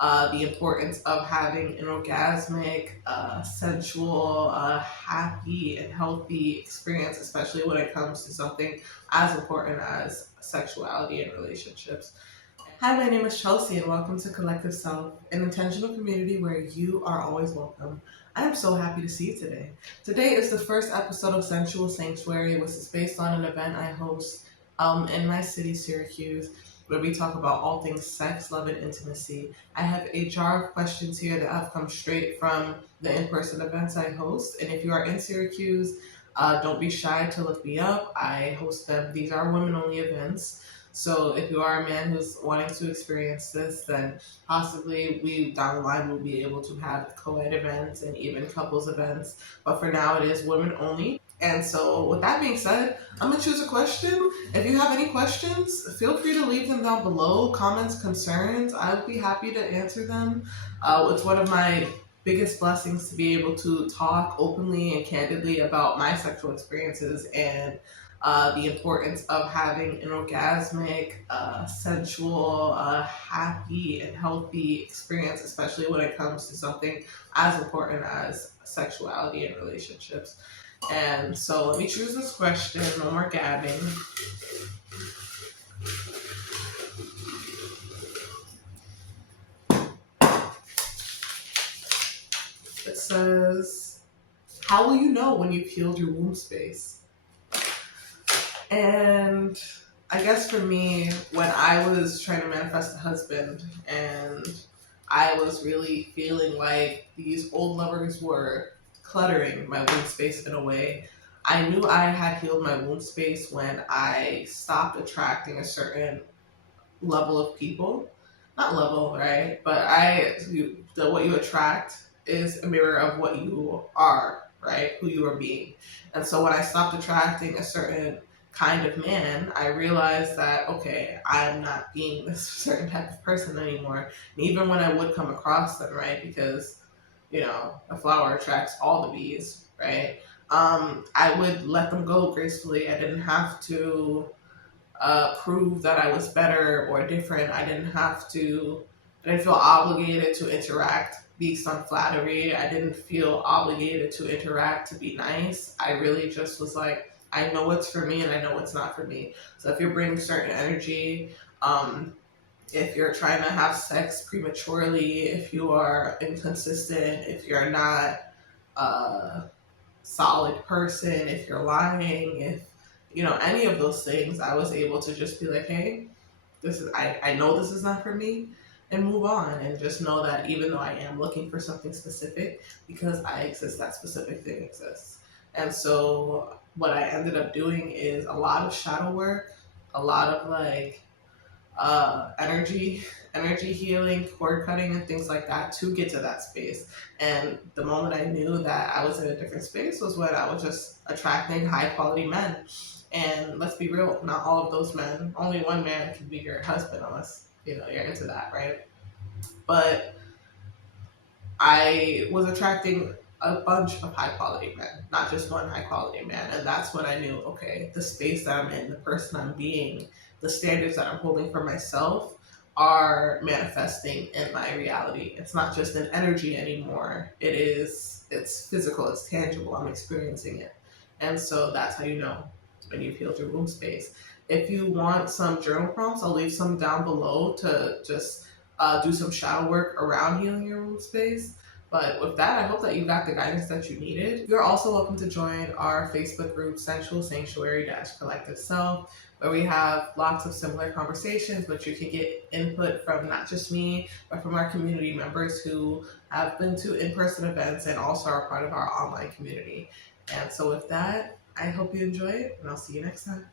the importance of having an orgasmic, sensual, happy, and healthy experience, especially when it comes to something as important as sexuality and relationships. Hi, my name is Chelsea, and welcome to Collective Self, an intentional community where you are always welcome. I am so happy to see you today. Today is the first episode of Sensual Sanctuary, which is based on an event I host in my city, Syracuse, where we talk about all things sex, love, and intimacy. I have a jar of questions here that have come straight from the in-person events I host, and if you are in Syracuse, don't be shy to look me up. I host them. These are women-only events. So if you are a man who's wanting to experience this, then possibly we down the line will be able to have co-ed events and even couples events. But for now, it is women only. And so with that being said, I'm going to choose a question. If you have any questions, feel free to leave them down below. Comments, concerns, I would be happy to answer them. It's one of my biggest blessings to be able to talk openly and candidly about my sexual experiences and the importance of having an orgasmic, sensual, happy, and healthy experience, especially when it comes to something as important as sexuality and relationships. And so let me choose this question. No more gabbing. It says, how will you know when you've healed your womb space? And I guess for me, when I was trying to manifest a husband and I was really feeling like these old lovers were cluttering my womb space in a way, I knew I had healed my womb space when I stopped attracting a certain level of people. Not level, right? But what you attract is a mirror of what you are, right? Who you are being. And so when I stopped attracting a certain kind of man, I realized that, okay, I'm not being this certain type of person anymore. And even when I would come across them, right, because, a flower attracts all the bees, right, I would let them go gracefully. I didn't have to prove that I was better or different. I didn't feel obligated to interact based on flattery. I didn't feel obligated to interact to be nice. I really just was like, I know what's for me and I know what's not for me. So if you're bringing certain energy, if you're trying to have sex prematurely, if you are inconsistent, if you're not a solid person, if you're lying, if, any of those things, I was able to just be like, hey, I know this is not for me, and move on, and just know that even though I am looking for something specific, because I exist, that specific thing exists. And so what I ended up doing is a lot of shadow work, a lot of energy healing, cord cutting, and things like that to get to that space. And the moment I knew that I was in a different space was when I was just attracting high quality men. And let's be real, not all of those men, only one man can be your husband unless, you're into that, right? But I was attracting a bunch of high quality men, not just one high quality man. And that's when I knew, okay, the space that I'm in, the person I'm being, the standards that I'm holding for myself are manifesting in my reality. It's not just an energy anymore. It's physical, it's tangible, I'm experiencing it. And so that's how you know when you've healed your womb space. If you want some journal prompts, I'll leave some down below to just do some shadow work around healing your womb space. But with that, I hope that you got the guidance that you needed. You're also welcome to join our Facebook group, Sensual Sanctuary Collective Self, where we have lots of similar conversations, but you can get input from not just me, but from our community members who have been to in-person events and also are part of our online community. And so with that, I hope you enjoy it, and I'll see you next time.